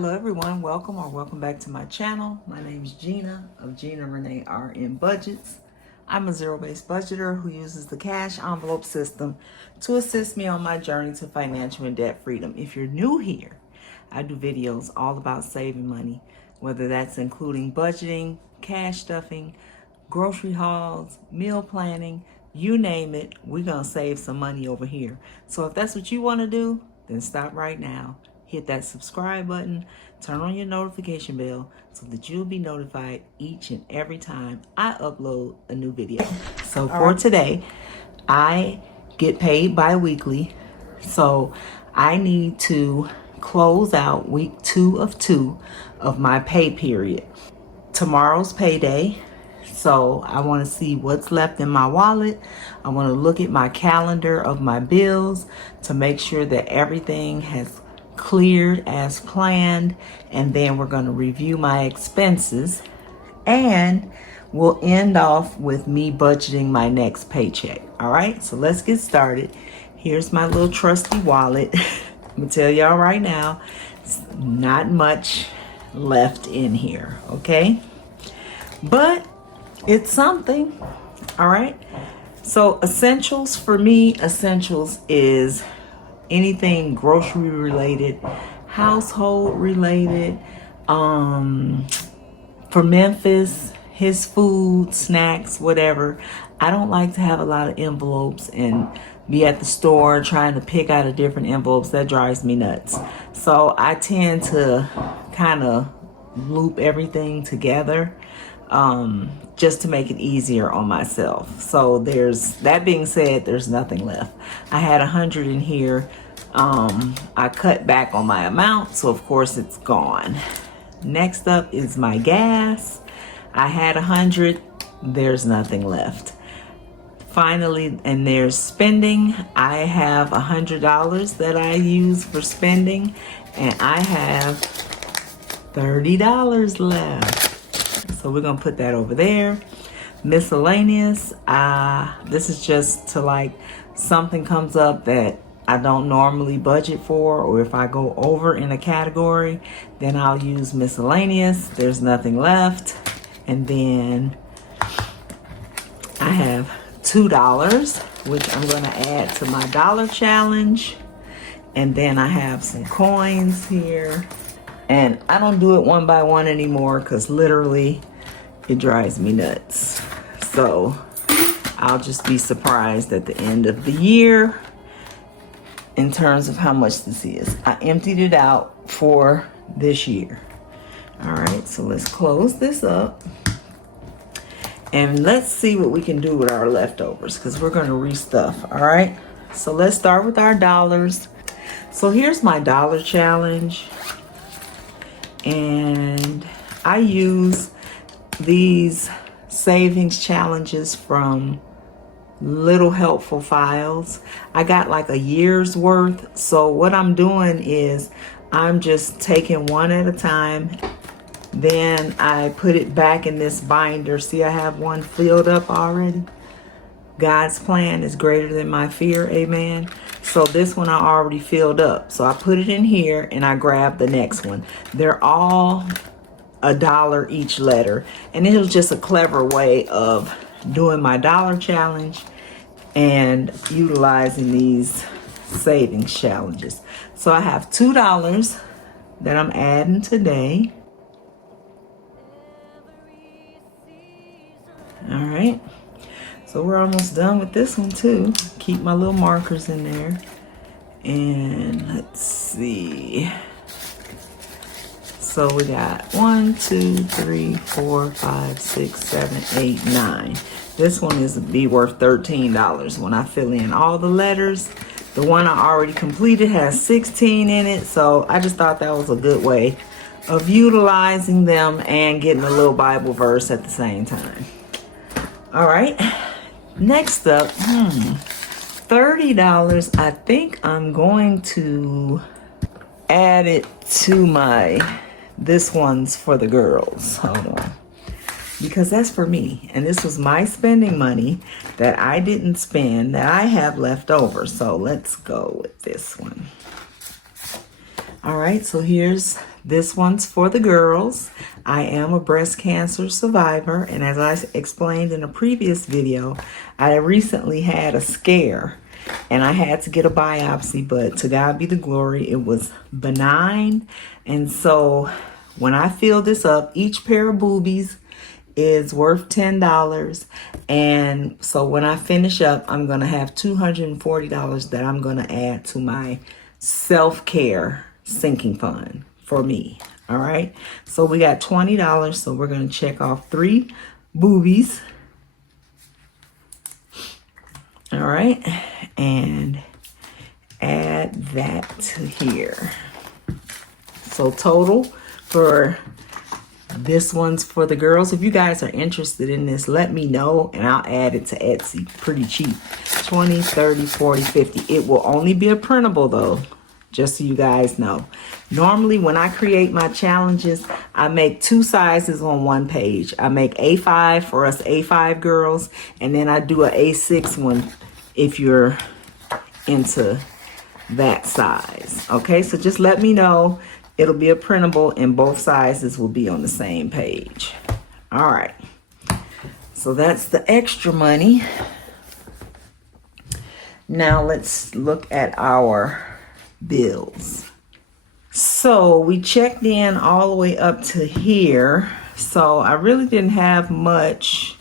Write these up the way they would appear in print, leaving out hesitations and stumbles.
Hello everyone, welcome back to my channel. My name is Gina of Gina Renee RN Budgets. I'm a zero-based budgeter who uses the cash envelope system to assist me on my journey to financial and debt freedom. If you're new here, I do videos all about saving money, whether that's including budgeting, cash stuffing, grocery hauls, meal planning, you name it, we're gonna save some money over here. So if that's what you want to do, then stop right now. Hit that subscribe button, turn on your notification bell so that you'll be notified each and every time I upload a new video. So for today, I get paid bi-weekly. So I need to close out week 2 of my pay period. Tomorrow's payday. So I want to see what's left in my wallet. I want to look at my calendar of my bills to make sure that everything has cleared as planned, and then we're going to review my expenses, and we'll end off with me budgeting my next paycheck. All right, so let's get started. Here's my little trusty wallet. I'm gonna tell y'all right now, it's not much left in here, okay, but it's something. All right, so essentials for me, essentials is anything grocery related, household related, for Memphis, his food, snacks, whatever. I don't like to have a lot of envelopes and be at the store trying to pick out of different envelopes. That drives me nuts. So I tend to kind of loop everything together, just to make it easier on myself. So there's, that being said, there's nothing left. I had 100 in here. I cut back on my amount, so of course it's gone. Next up is my gas. I had 100, there's nothing left. Finally, and there's spending. I have $100 that I use for spending, and I have $30 left. So we're gonna put that over there. Miscellaneous, this is just to, like, something comes up that I don't normally budget for, or if I go over in a category, then I'll use miscellaneous. There's nothing left. And then I have $2, which I'm gonna add to my dollar challenge. And then I have some coins here. And I don't do it one by one anymore because literally it drives me nuts. So I'll just be surprised at the end of the year in terms of how much this is. I emptied it out for this year. All right, so let's close this up. And let's see what we can do with our leftovers, because we're going to restuff. All right, so let's start with our dollars. So here's my dollar challenge. And I use these savings challenges from Little Helpful Files. I got like a year's worth. So what I'm doing is I'm just taking one at a time. Then I put it back in this binder. See, I have one filled up already. God's plan is greater than my fear, amen. So this one I already filled up. So I put it in here and I grab the next one. They're all $1 each letter. And it was just a clever way of doing my dollar challenge and utilizing these savings challenges. So I have $2 that I'm adding today. All right. So we're almost done with this one too. Keep my little markers in there. And let's see. So we got 1, 2, 3, 4, 5, 6, 7, 8, 9. This one is be worth $13 when I fill in all the letters. The one I already completed has 16 in it. So I just thought that was a good way of utilizing them and getting a little Bible verse at the same time. All right. Next up, $30. I think I'm going to add it to my, this one's for the girls. Hold on. Because that's for me. And this was my spending money that I didn't spend that I have left over. So let's go with this one. All right, so here's This one's for the girls. I am a breast cancer survivor, and as I explained in a previous video, I recently had a scare and I had to get a biopsy, but to God be the glory, it was benign. And so when I fill this up, each pair of boobies is worth $10. And so when I finish up, I'm going to have $240 that I'm going to add to my self-care sinking fund for me. All right. So we got $20. So we're going to check off 3 boobies. All right. And add that to here. So total for this one's for the girls. If you guys are interested in this, let me know and I'll add it to Etsy pretty cheap. 20, 30, 40, 50. It will only be a printable though, just so you guys know. Normally when I create my challenges, I make 2 sizes on one page. I make A5 for us A5 girls, and then I do a A6 one if you're into that size. Okay, so just let me know. It'll be a printable and both sizes will be on the same page. All right. So that's the extra money. Now let's look at our bills. So we checked in all the way up to here. So I really didn't have much.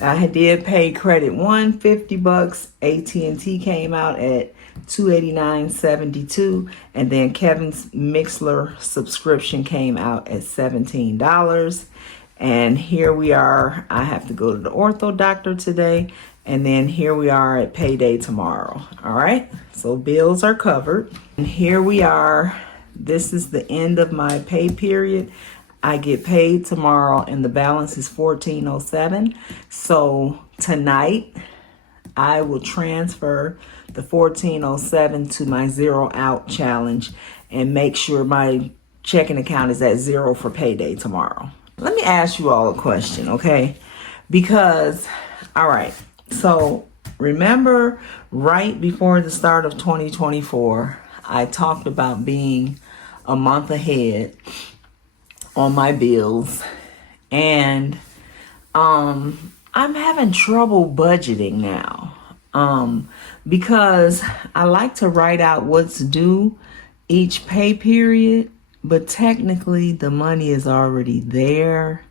I did pay credit one $50. AT&T came out at $289.72, and then Kevin's Mixler subscription came out at $17. And here we are. I have to go to the ortho doctor today, and then here we are at Payday tomorrow. All right, so bills are covered, and here we are. This is the end of my pay period. I get paid tomorrow and the balance is $14.07. So tonight I will transfer the $14.07 to my zero out challenge and make sure my checking account is at 0 for Payday tomorrow. Let me ask you all a question, okay? Because, all right, so remember right before the start of 2024, I talked about being a month ahead on my bills, and I'm having trouble budgeting now. Because I like to write out what's due each pay period, but technically the money is already there.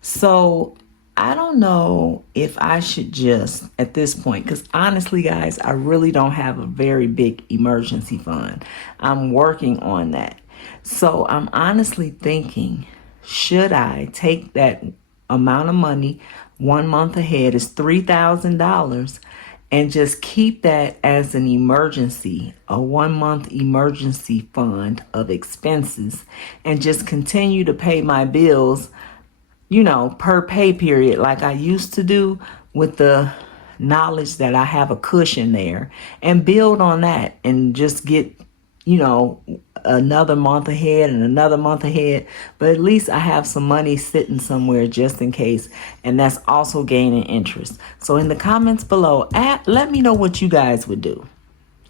So I don't know if I should just, at this point, because honestly, guys, I really don't have a very big emergency fund. I'm working on that. So I'm honestly thinking, should I take that amount of money 1 month ahead, is $3,000, and just keep that as an emergency, a 1 month emergency fund of expenses, and just continue to pay my bills, you know, per pay period like I used to do, with the knowledge that I have a cushion there, and build on that and just get, you know, another month ahead and another month ahead. But at least I have some money sitting somewhere just in case, and that's also gaining interest. So in the comments below, let me know what you guys would do.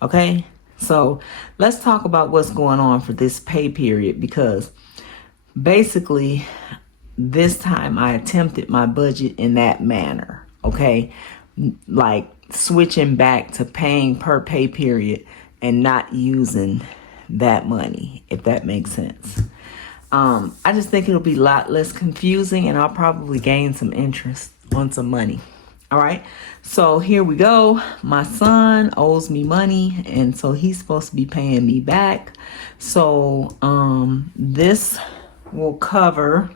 Okay, so let's talk about what's going on for this pay period, because basically this time I attempted my budget in that manner. Okay, like switching back to paying per pay period and not using that money, if that makes sense. I just think it'll be a lot less confusing, and I'll probably gain some interest on some money. All right, so here we go. My son owes me money, and so he's supposed to be paying me back. So this will cover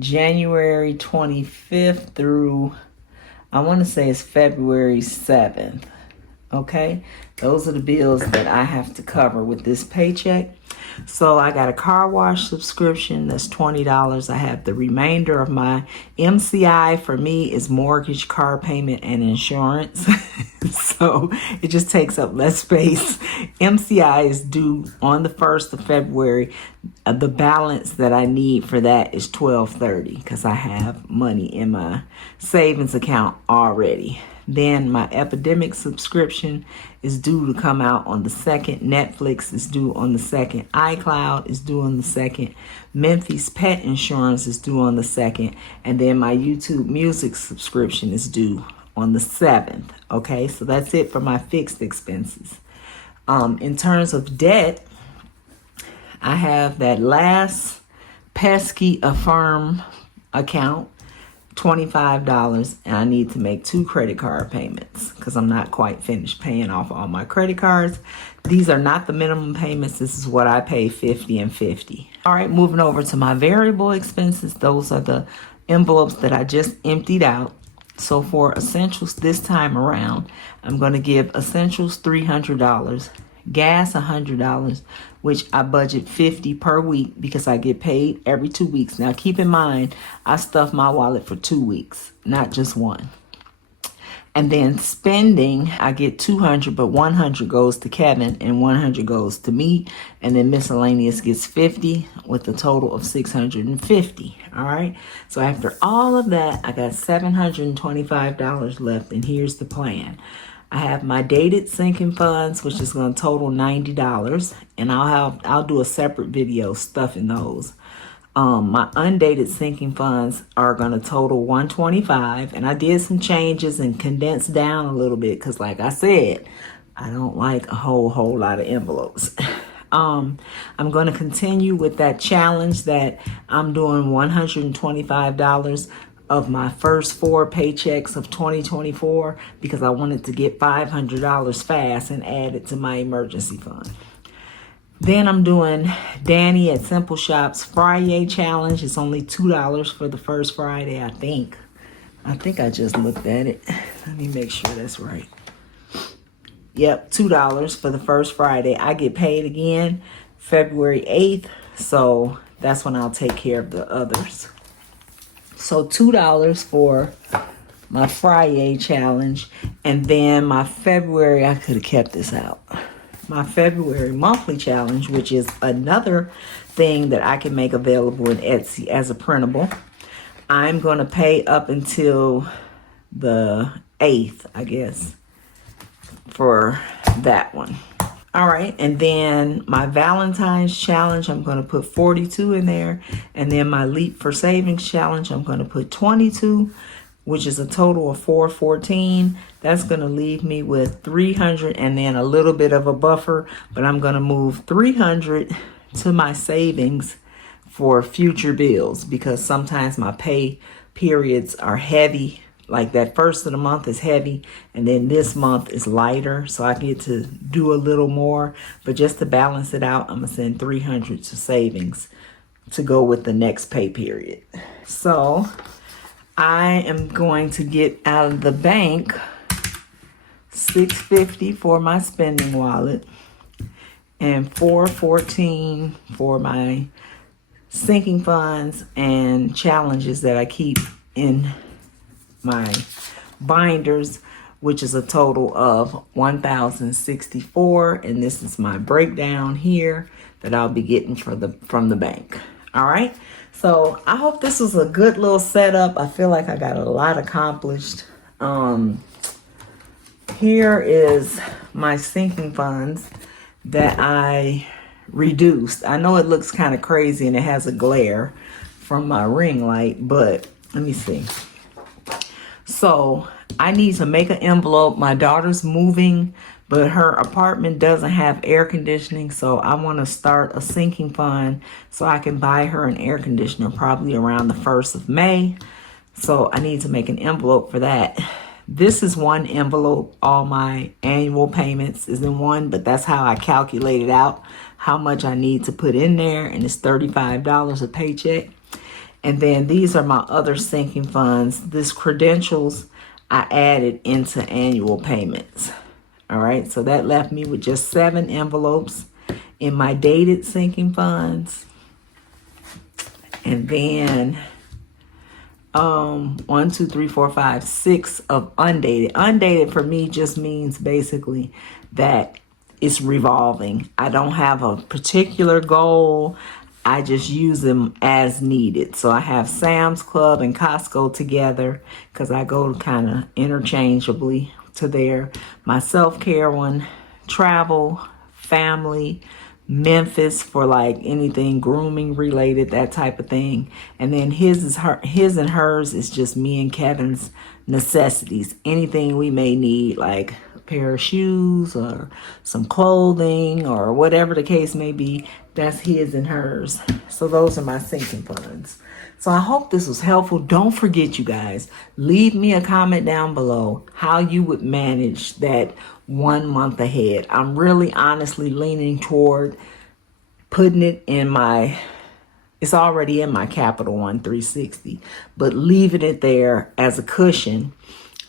January 25th through, I want to say it's February 7th. Okay, those are the bills that I have to cover with this paycheck. So I got a car wash subscription that's $20. I have the remainder of my MCI. For me is mortgage, car payment, and insurance. So it just takes up less space. MCI is due on the 1st of February. The balance that I need for that is $12.30 because I have money in my savings account already. Then my Epidemic subscription is due to come out on the 2nd. Netflix is due on the 2nd. iCloud is due on the 2nd. Memphis Pet Insurance is due on the 2nd. And then my YouTube Music subscription is due on the 7th. Okay, so that's it for my fixed expenses. In terms of debt, I have that last pesky Affirm account, $25, and I need to make 2 credit card payments because I'm not quite finished paying off all my credit cards. These are not the minimum payments. This is what I pay, 50 and 50. All right, moving over to my variable expenses. Those are the envelopes that I just emptied out. So for essentials this time around, I'm going to give essentials $300, gas $100, which I budget $50 per week because I get paid every 2 weeks. Now keep in mind, I stuff my wallet for 2 weeks, not just one. And then spending, I get $200, but $100 goes to Kevin and $100 goes to me. And then miscellaneous gets $50 with a total of $650. All right. So after all of that, I got $725 left. And here's the plan. I have my dated sinking funds, which is going to total $90. And I'll do a separate video stuffing those. My undated sinking funds are going to total $125, and I did some changes and condensed down a little bit because, like I said, I don't like a whole lot of envelopes. I'm going to continue with that challenge that I'm doing $125 of my first 4 paychecks of 2024 because I wanted to get $500 fast and add it to my emergency fund. Then I'm doing Danny at Simple Shop's Friday challenge. It's only $2 for the first Friday, I think. I just looked at it. Let me make sure that's right. Yep, $2 for the first Friday. I get paid again February 8th, so that's when I'll take care of the others. So $2 for my Friday challenge, and then my February, I could have kept this out. My February monthly challenge, which is another thing that I can make available in Etsy as a printable. I'm going to pay up until the 8th, I guess, for that one. All right, and then my Valentine's challenge, I'm going to put 42 in there. And then my Leap for Savings challenge, I'm going to put 22, which is a total of 414. That's going to leave me with 300 and then a little bit of a buffer, but I'm going to move 300 to my savings for future bills because sometimes my pay periods are heavy. Like that first of the month is heavy and then this month is lighter, so I get to do a little more. But just to balance it out, I'm going to send 300 to savings to go with the next pay period. So I am going to get out of the bank $650 for my spending wallet and $414 for my sinking funds and challenges that I keep in my binders, which is a total of $1,064. And this is my breakdown here that I'll be getting from the bank. All right. So I hope this was a good little setup. I feel like I got a lot accomplished. Here is my sinking funds that I reduced. I know it looks kind of crazy and it has a glare from my ring light, but let me see. So I need to make an envelope. My daughter's moving, but her apartment doesn't have air conditioning, so I want to start a sinking fund so I can buy her an air conditioner probably around the 1st of May. So I need to make an envelope for that. This is one envelope. All my annual payments is in one, but that's how I calculated out how much I need to put in there, and it's $35 a paycheck. And then these are my other sinking funds. This credentials I added into annual payments. All right, so that left me with just 7 envelopes in my dated sinking funds. And then 1, 2, 3, 4, 5, 6 of undated. Undated for me just means basically that it's revolving. I don't have a particular goal. I just use them as needed. So I have Sam's Club and Costco together because I go kind of interchangeably to there. My self-care one, travel, family, Memphis for like anything grooming related, that type of thing. And then his and hers is just me and Kevin's necessities. Anything we may need, like a pair of shoes or some clothing or whatever the case may be, that's his and hers. So those are my sinking funds. So I hope this was helpful. Don't forget, you guys, leave me a comment down below how you would manage that 1 month ahead. I'm really honestly leaning toward putting it in it's already in my Capital One 360, but leaving it there as a cushion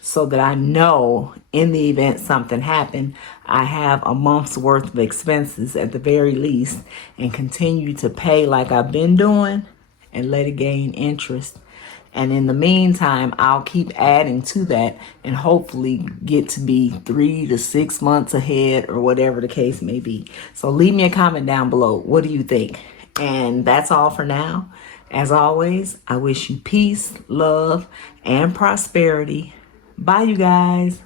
so that I know in the event something happened, I have a month's worth of expenses at the very least and continue to pay like I've been doing and let it gain interest. And in the meantime, I'll keep adding to that and hopefully get to be 3 to 6 months ahead or whatever the case may be. So leave me a comment down below. What do you think? And that's all for now. As always, I wish you peace, love, and prosperity. Bye, you guys.